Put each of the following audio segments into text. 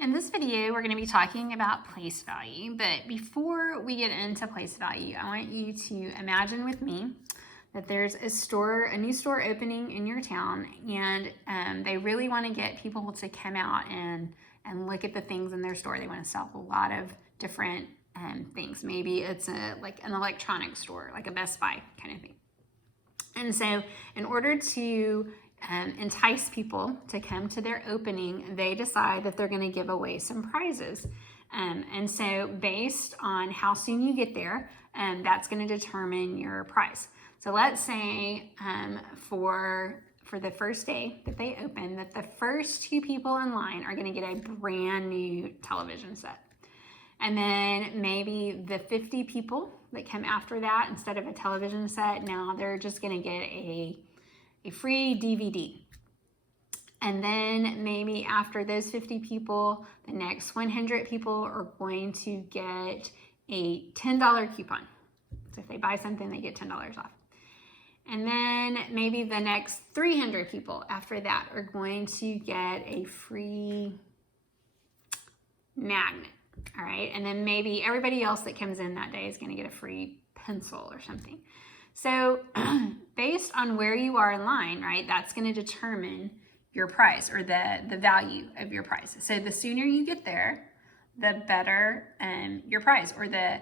In this video, we're going to be talking about place value, but before we get into place value, I want you to imagine with me that there's a new store opening in your town, and they really want to get people to come out and look at the things in their store. They want to sell a lot of different things. Maybe it's like an electronics store, like a Best Buy kind of thing. And so in order to entice people to come to their opening, they decide that they're going to give away some prizes. And so based on how soon you get there, that's going to determine your prize. So let's say for the first day that they open, that the first 2 people in line are going to get a brand new television set. And then maybe the 50 people that come after that, instead of a television set, now they're just going to get a free DVD. And then maybe after those 50 people, the next 100 people are going to get a $10 coupon. So if they buy something, they get $10 off. And then maybe the next 300 people after that are going to get a free magnet. All right. And then maybe everybody else that comes in that day is going to get a free pencil or something. So based on where you are in line, right, that's going to determine your price or the value of your price. So the sooner you get there, the better your price, or the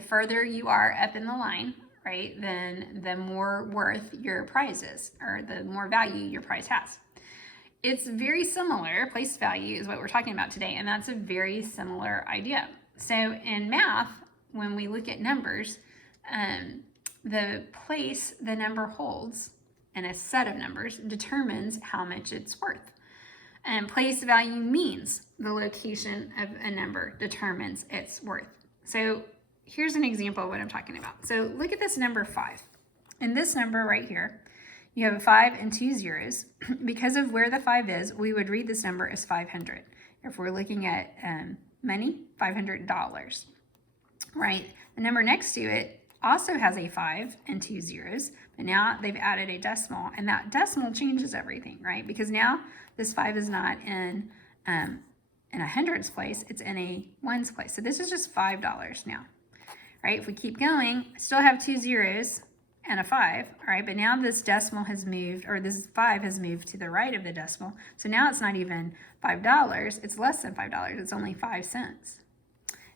further you are up in the line, right, then the more worth your prize is, or the more value your prize has. It's very similar. Place value is what we're talking about today, and that's a very similar idea. So in math, when we look at numbers, the place the number holds in a set of numbers determines how much it's worth. And place value means the location of a number determines its worth. So here's an example of what I'm talking about. So look at this number 5. In this number right here, you have a 5 and 2 zeros. Because of where the 5 is, we would read this number as 500. If we're looking at money, $500, right? The number next to it also has a 5 and 2 zeros, but now they've added a decimal, and that decimal changes everything, right? Because now this 5 is not in a hundreds place, it's in a ones place. So this is just $5 now, right? If we keep going, I still have 2 zeros and a 5, all right? But now this decimal has moved, or this 5 has moved to the right of the decimal. So now it's not even $5, it's less than $5, it's only 5 cents.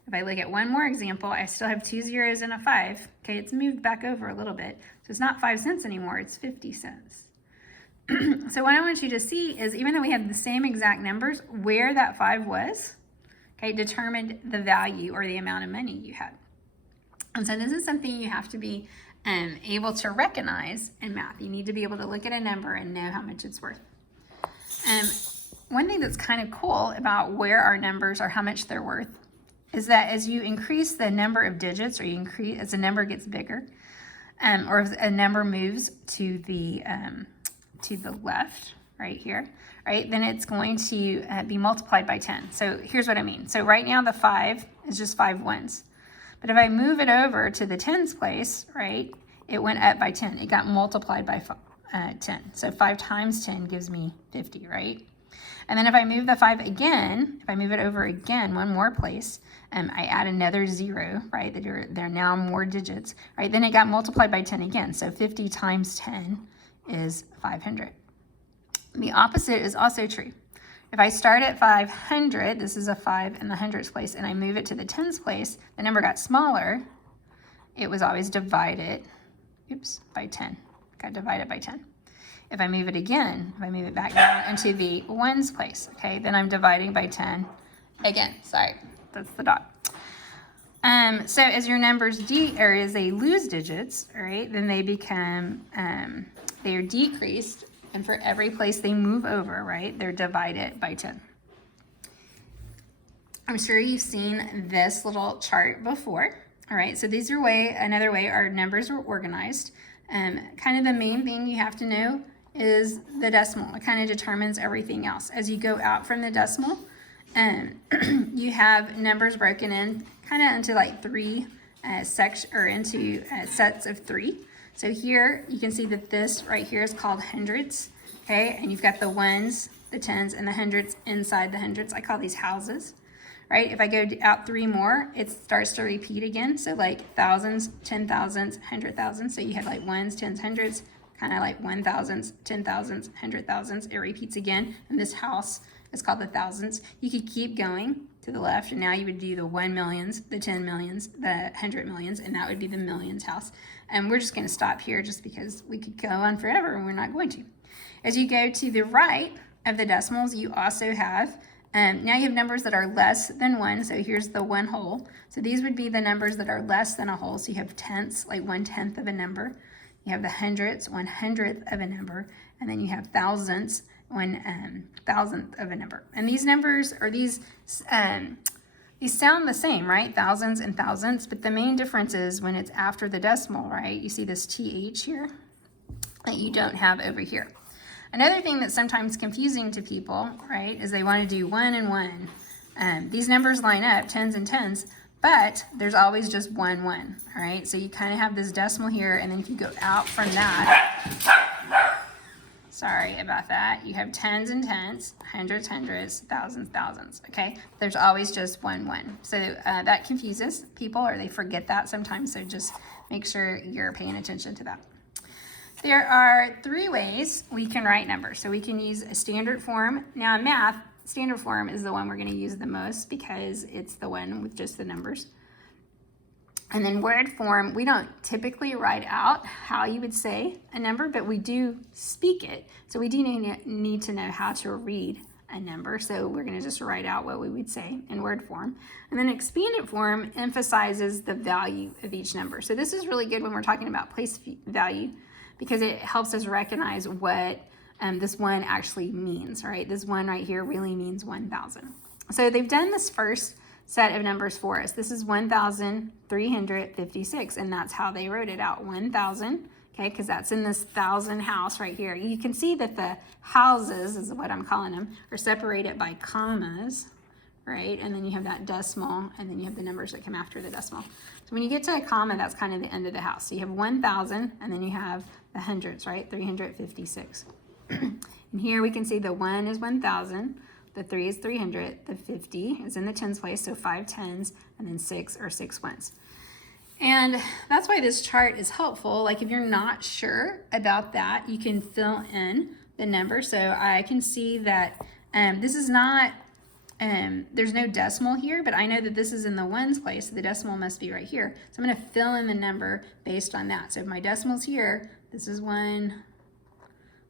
If I look at one more example, I still have 2 zeros and a 5. Okay, it's moved back over a little bit. So it's not 5 cents anymore, it's 50 cents. So what I want you to see is, even though we have the same exact numbers, where that 5 was, okay, determined the value or the amount of money you had. And so this is something you have to be able to recognize in math. You need to be able to look at a number and know how much it's worth. One thing that's kind of cool about where our numbers are, how much they're worth, is that as you increase the number of digits, or as a number gets bigger, or if a number moves to the left, right here, right, then it's going to be multiplied by 10. So here's what I mean. So right now the 5 is just 5 ones. But if I move it over to the tens place, right, it went up by 10. It got multiplied by 10. So 5 times 10 gives me 50, right? And then if I move the 5 again, if I move it over again, one more place, I add another 0, right? There are now more digits, right? Then it got multiplied by 10 again. So 50 times 10 is 500. The opposite is also true. If I start at 500, this is a 5 in the hundreds place, and I move it to the tens place, the number got smaller. It was always divided, by 10. Got divided by 10. If I move it again, if I move it back down into the ones place, okay, then I'm dividing by 10 again. Sorry, that's the dot. So as your numbers as they lose digits, all right, then they become, they are decreased, and for every place they move over, right, they're divided by 10. I'm sure you've seen this little chart before, all right, so these are another way our numbers are organized. Kind of the main thing you have to know is the decimal. It kind of determines everything else. As you go out from the decimal, you have numbers broken in kind of into like sets of 3. So here you can see that this right here is called hundreds, okay? And you've got the ones the tens, and the hundreds inside the hundreds. I call these houses, right? If I go out 3 more, it starts to repeat again. So like thousands, 10,000s, 100,000. So you have like ones, tens, hundreds, kind of like 1,000s, 10,000s, 100,000s. It repeats again. And this house is called the thousands. You could keep going to the left, and now you would do the 1 millions, the 10 millions, the 100 millions, and that would be the millions house. And we're just going to stop here just because we could go on forever, and we're not going to. As you go to the right of the decimals, you also have, now you have numbers that are less than 1. So here's the 1 whole. So these would be the numbers that are less than a whole. So you have tenths, like 1/10 of a number. You have the hundreds, 1/100th of a number. And then you have thousandths, 1,000th of a number. And these numbers, or these sound the same, right? Thousands and thousandths, but the main difference is when it's after the decimal, right? You see this TH here that you don't have over here. Another thing that's sometimes confusing to people, right, is they want to do 1 and 1. These numbers line up, tens and tens, but there's always just 1, 1, all right? So you kind of have this decimal here, and then if you go out from that, sorry about that, you have tens and tens, hundreds, hundreds, thousands, thousands, okay? There's always just 1, 1. So that confuses people, or they forget that sometimes, so just make sure you're paying attention to that. There are 3 ways we can write numbers. So we can use a standard form. Now in math, standard form is the one we're going to use the most because it's the one with just the numbers. And then word form, we don't typically write out how you would say a number, but we do speak it. So we do need to know how to read a number. So we're going to just write out what we would say in word form. And then expanded form emphasizes the value of each number. So this is really good when we're talking about place value, because it helps us recognize what this 1 actually means, right? This 1 right here really means 1,000. So they've done this first set of numbers for us. This is 1,356, and that's how they wrote it out, 1,000, okay, because that's in this 1,000 house right here. You can see that the houses, is what I'm calling them, are separated by commas, right? And then you have that decimal, and then you have the numbers that come after the decimal. So when you get to a comma, that's kind of the end of the house. So you have 1,000, and then you have the hundreds, right? 356. And here we can see the 1 is 1,000, the 3 is 300, the 50 is in the tens place, so 5 tens, and then 6 are 6 ones. And that's why this chart is helpful. Like if you're not sure about that, you can fill in the number. So I can see that this is not, there's no decimal here, but I know that this is in the ones place, so the decimal must be right here. So I'm going to fill in the number based on that. So if my decimal's here, this is 1,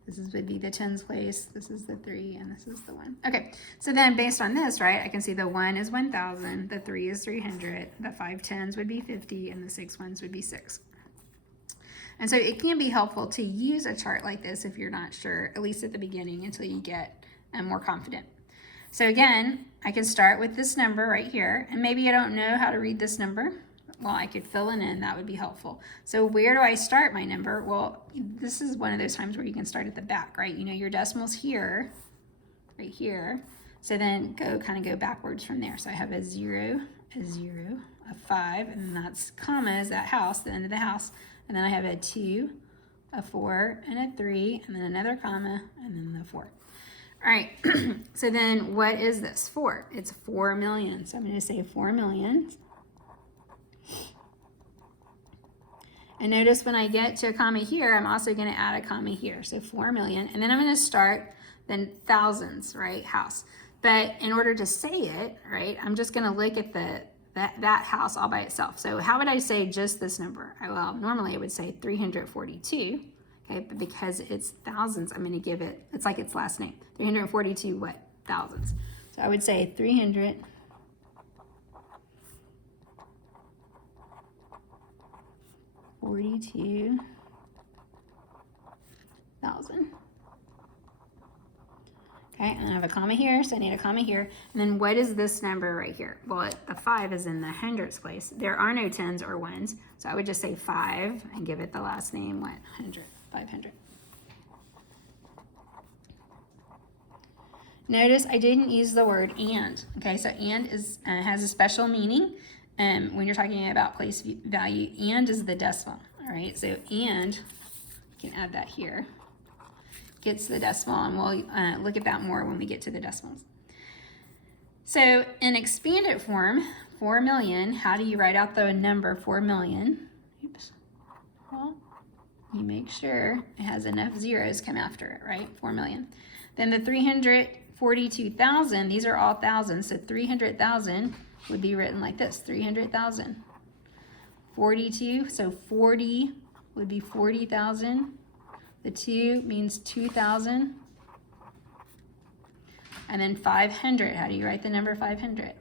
this would be the tens place, this is the 3, and this is the 1. Okay, so then based on this, right, I can see the 1 is 1,000, the 3 is 300, the 5 tens would be 50, and the 6 ones would be 6. And so it can be helpful to use a chart like this if you're not sure, at least at the beginning, until you get more confident. So again, I can start with this number right here, and maybe I don't know how to read this number. Well, I could fill it in, that would be helpful. So where do I start my number? Well, this is one of those times where you can start at the back, right? You know, your decimal's here, right here. So then kind of go backwards from there. So I have a 0, a 0, a 5, and then that's commas, that house, the end of the house. And then I have a 2, a 4, and a 3, and then another comma, and then the 4. All right, so then what is this? 4. It's 4 million. So I'm going to say 4 million. And notice when I get to a comma here, I'm also going to add a comma here. So 4 million. And then I'm going to start then thousands, right, house. But in order to say it, right, I'm just going to look at that house all by itself. So how would I say just this number? Well, normally I would say 342. Okay, but because it's thousands, I'm going to give it, it's like its last name. 342 what? Thousands. So I would say 342,000. Okay, and I have a comma here, so I need a comma here. And then what is this number right here? Well, the 5 is in the hundreds place. There are no tens or ones, so I would just say 5 and give it the last name, what? 100, 500. Notice I didn't use the word and. Okay, so and has a special meaning when you're talking about place value. And is the decimal. All right, so and, you can add that here. gets the decimal, and we'll look at that more when we get to the decimals. So in expanded form, 4 million, how do you write out the number 4 million? Oops. Well, you make sure it has enough zeros come after it, right? 4 million. Then the 342,000, these are all thousands, so 300,000 would be written like this, 300,000. 42, so 40 would be 40,000. The 2 means 2,000. And then 500, how do you write the number 500?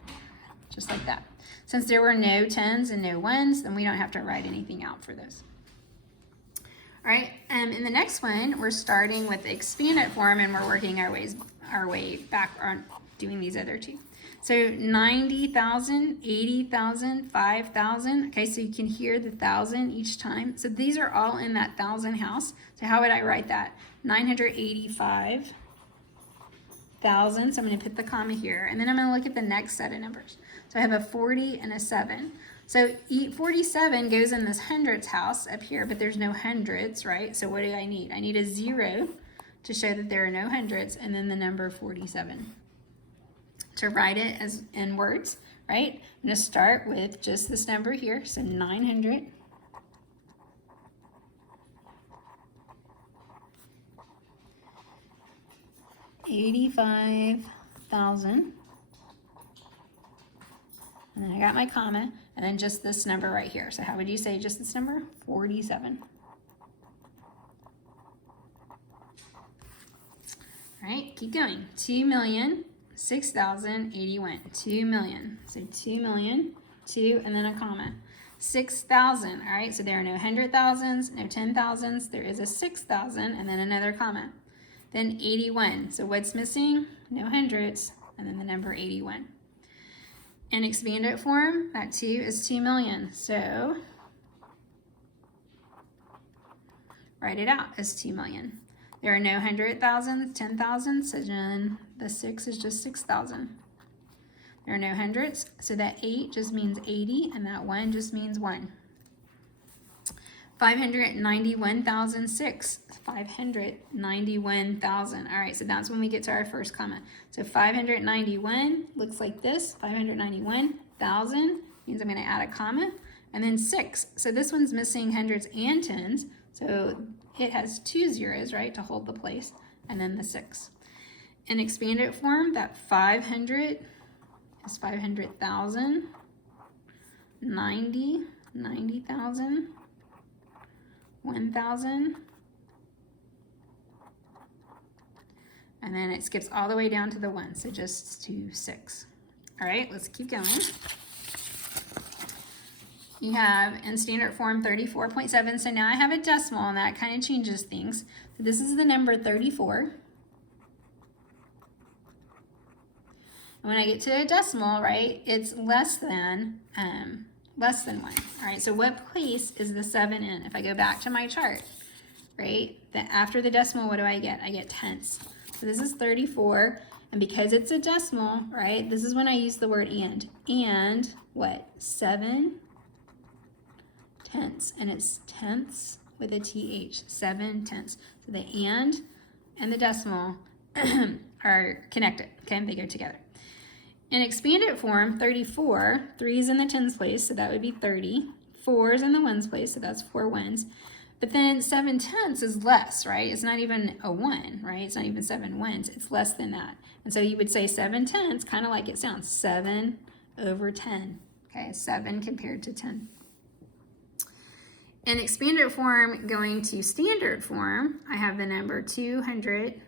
Just like that. Since there were no 10s and no 1s, then we don't have to write anything out for those. All right, in the next one, we're starting with the expanded form, and we're working our way back on doing these other two. So 90,000, 80,000, 5,000. Okay, so you can hear the 1,000 each time. So these are all in that 1,000 house. So how would I write that? 985,000. So I'm going to put the comma here, and then I'm going to look at the next set of numbers. So I have a 40 and a 7. So 47 goes in this hundreds house up here, but there's no hundreds, right? So what do I need? I need a 0 to show that there are no hundreds, and then the number 47. To write it as in words, right? I'm going to start with just this number here, so 900. $85,000. And then I got my comma, and then just this number right here. So how would you say just this number? 47. All right, keep going. 2,006,081. 2 million. So 2 million, 2, and then a comma. 6,000. All right, so there are no 100,000s, no 10,000s. There is a 6,000, and then another comma. Then 81. So what's missing? No hundreds, and then the number 81. In expanded form, that 2 is 2 million. So write it out as 2 million. There are no 100,000s, 10,000s, so then the 6 is just 6,000. There are no hundreds, so that 8 just means 80, and that 1 just means 1. 591,006. 591,000. All right, so that's when we get to our first comma. So 591 looks like this. 591,000 means I'm going to add a comma, and then 6. So this one's missing hundreds and tens, so it has 2 zeros, right, to hold the place, and then the 6. In expanded form, that 500 is 500,000. 90,000. 1,000. And then it skips all the way down to the 1, so just to 6. All right, let's keep going. You have in standard form 34.7, so now I have a decimal, and that kind of changes things. So this is the number 34. And when I get to a decimal, right, it's less than 1. All right, so what place is the 7 in? If I go back to my chart, right, after the decimal, what do I get? I get tenths. So this is 34, and because it's a decimal, right, this is when I use the word and. And what? 7 tenths, and it's tenths with a TH, 7 tenths. So the and the decimal are connected, okay? They go together. In expanded form, 34, 3 is in the tens place, so that would be 30. 4 is in the ones place, so that's 4 ones. But then 7 tenths is less, right? It's not even a 1, right? It's not even 7 ones. It's less than that. And so you would say 7 tenths, kind of like it sounds, 7 over 10. Okay, 7 compared to 10. In expanded form, going to standard form, I have the number 200,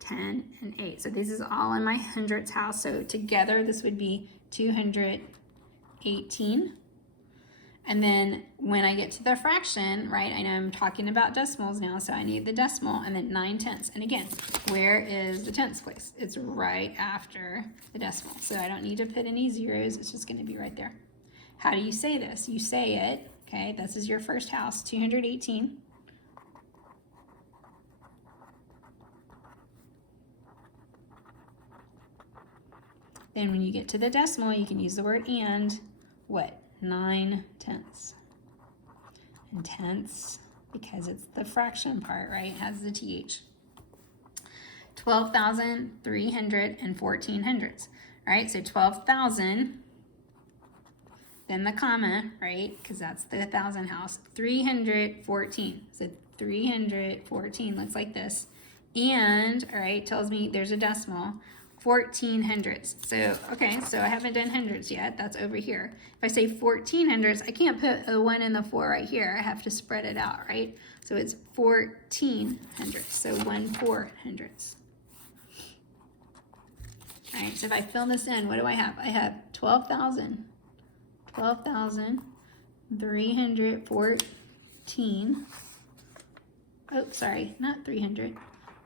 10, and 8. So this is all in my hundreds house. So together, this would be 218. And then when I get to the fraction, right, I know I'm talking about decimals now, so I need the decimal, and then 9 tenths. And again, where is the tenths place? It's right after the decimal. So I don't need to put any zeros. It's just going to be right there. How do you say this? You say it, okay, this is your first house, 218. Then when you get to the decimal, you can use the word and, what? 9 tenths. And tenths, because it's the fraction part, right, has the TH. 12,300 and 14 hundredths. All right, so 12,000, then the comma, right, because that's the thousand house, 314. So 314 looks like this. And, all right, tells me there's a decimal, 14 hundredths. So, okay, so I haven't done hundreds yet. That's over here. If I say 14 hundredths, I can't put a 1 and the 4 right here. I have to spread it out, right? So it's 14 hundredths. So 1/4 hundredths. All right, so if I fill this in, what do I have? I have 12,314. Oh, sorry, not 300.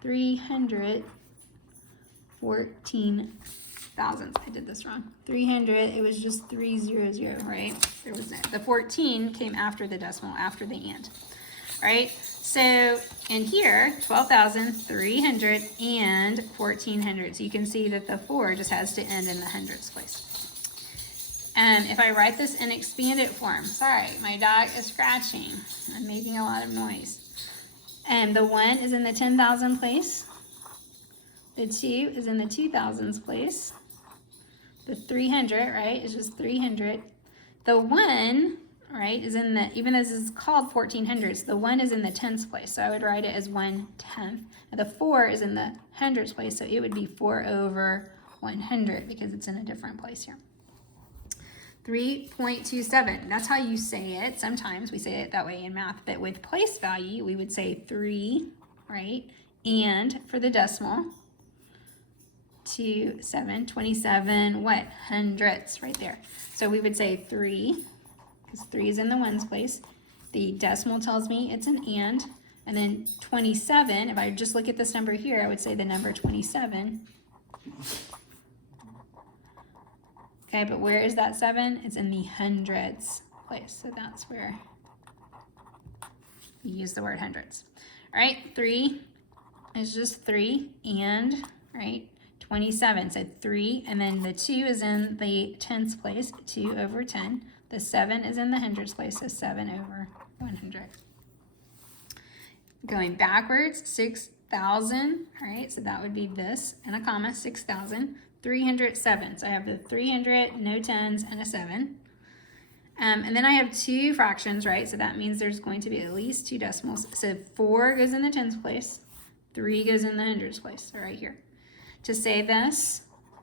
314 thousandths. I did this wrong. 300, it was just 300, right? There was no, the 14 came after the decimal, after the and. All right, so in here, 12,300 and 1,400. So you can see that the 4 just has to end in the hundredths place. And if I write this in expanded form, sorry, my dog is scratching. I'm making a lot of noise. And the 1 is in the 10,000 place. The 2 is in the 2,000s place. The 300, right, is just 300. The 1, right, is in the, even though this is called 1400s, the 1 is in the tenths place. So I would write it as 1/10. And the 4 is in the hundredths place, so it would be 4/100 because it's in a different place here. 3.27, that's how you say it. Sometimes we say it that way in math, but with place value, we would say 3, right? And for the decimal, 27, what? Hundredths right there. So we would say 3, because 3 is in the ones place. The decimal tells me it's an and then 27, if I just look at this number here, I would say the number 27. Okay, but where is that 7? It's in the hundredths place. So that's where you use the word hundredths. All right, 3 is just 3 and, right, 27. So 3, and then the 2 is in the tenths place, 2/10. The 7 is in the hundredths place, so 7/100. Going backwards, 6,000, all right, so that would be this, and a comma, 6,000. 307. So I have the 300, no tens, and a 7. And then I have 2 fractions, right? So that means there's going to be at least 2 decimals. So 4 goes in the tens place, 3 goes in the hundreds place, so right here. To say this,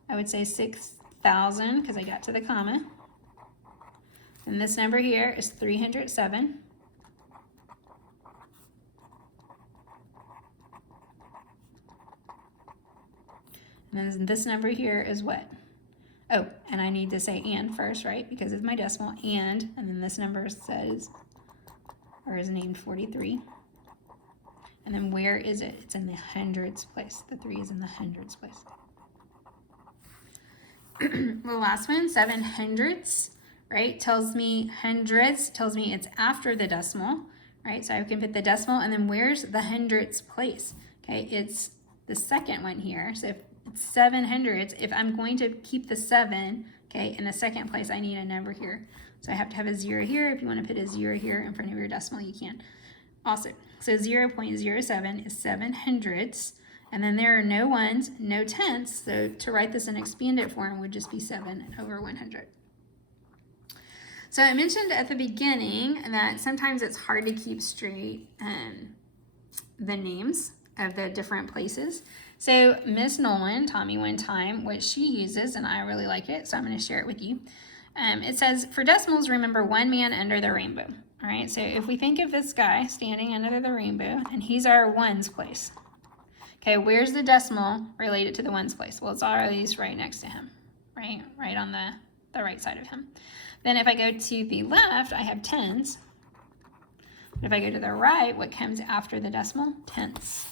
I would say 6,000 because I got to the comma. And this number here is 307. And then this number here is what? Oh, and I need to say and first, right? Because it's my decimal, and then this number says, or is named 43. And then where is it? It's in the hundreds place. The 3 is in the hundreds place. The last one, 7 hundredths, right? Tells me hundredths, tells me it's after the decimal, right? So I can put the decimal, and then where's the hundredths place? Okay, it's the second one here. So if it's 7 hundredths, if I'm going to keep the 7, okay, in the second place, I need a number here. So I have to have a 0 here. If you want to put a 0 here in front of your decimal, you can. Also, so 0.07 is 7 hundredths, and then there are no ones, no tenths, so to write this in expanded form would just be 7/100. So I mentioned at the beginning that sometimes it's hard to keep straight the names of the different places. So Miss Nolan taught me one time what she uses, and I really like it, so I'm going to share it with you. It says, for decimals, remember one man under the rainbow. All right, so if we think of this guy standing under the rainbow, and he's our ones place. Okay, where's the decimal related to the ones place? Well, it's always right next to him, right on the right side of him. Then if I go to the left, I have tens. But if I go to the right, what comes after the decimal? Tenths.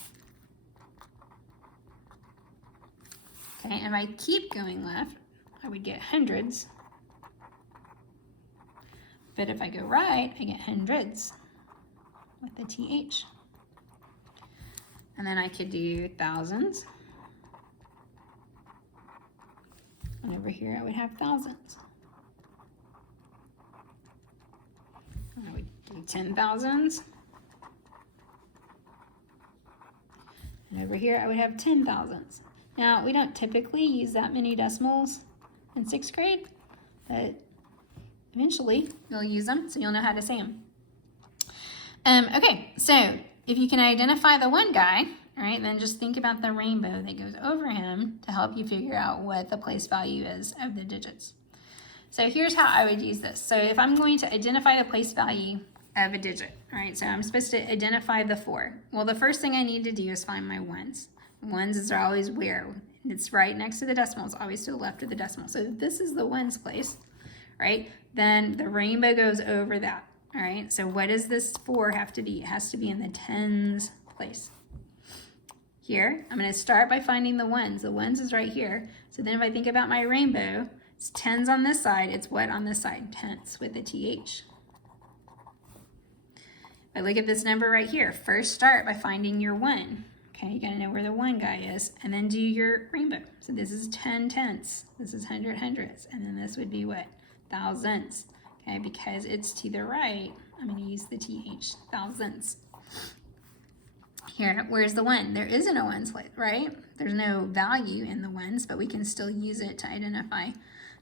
Okay, and if I keep going left, I would get hundreds. But if I go right, I get hundreds with the TH. And then I could do thousands. And over here I would have thousands. And I would do 10,000s. And over here, I would have 10 thousandths. Now, we don't typically use that many decimals in 6th grade, but eventually you'll use them, so you'll know how to say them. Okay, so if you can identify the one guy, all right, then just think about the rainbow that goes over him to help you figure out what the place value is of the digits. So here's how I would use this. So if I'm going to identify the place value of a digit, all right, so I'm supposed to identify the 4. Well, the first thing I need to do is find my ones. Ones is always where? It's right next to the decimal. It's always to the left of the decimal. So if this is the ones place, right, then the rainbow goes over that. All right, so what does this 4 have to be? It has to be in the tens place. Here, I'm going to start by finding the ones. The ones is right here. So then if I think about my rainbow, it's tens on this side. It's what on this side? Tenths with a TH. If I look at this number right here, first start by finding your 1. Okay, you got to know where the 1 guy is, and then do your rainbow. So this is 10 tenths. This is 100 hundredths. And then this would be what? Thousandths. Okay, because it's to the right, I'm going to use the TH, thousandths. Here, where's the 1? There isn't a ones place, right? There's no value in the ones, but we can still use it to identify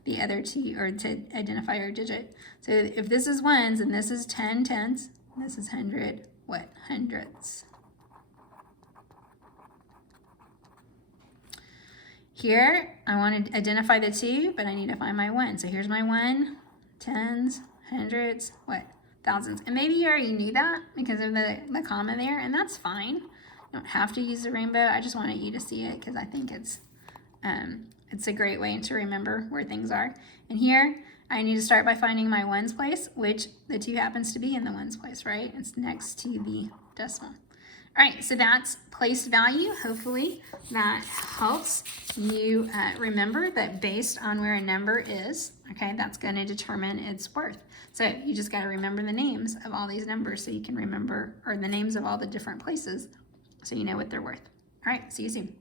the other two, or to identify our digit. So if this is ones, and this is 10 tenths, this is 100, what? Hundredths. Here, I want to identify the 2, but I need to find my 1. So here's my 1, tens, hundreds, what? Thousands. And maybe you already knew that because of the comma there, and that's fine. You don't have to use the rainbow. I just wanted you to see it because I think it's a great way to remember where things are. And here, I need to start by finding my ones place, which the 2 happens to be in the ones place, right? It's next to the decimal. All right, so that's place value. Hopefully that helps you remember that based on where a number is, okay, that's going to determine its worth. So you just got to remember the names of all these numbers so you can remember, or the names of all the different places so you know what they're worth. All right, see you soon.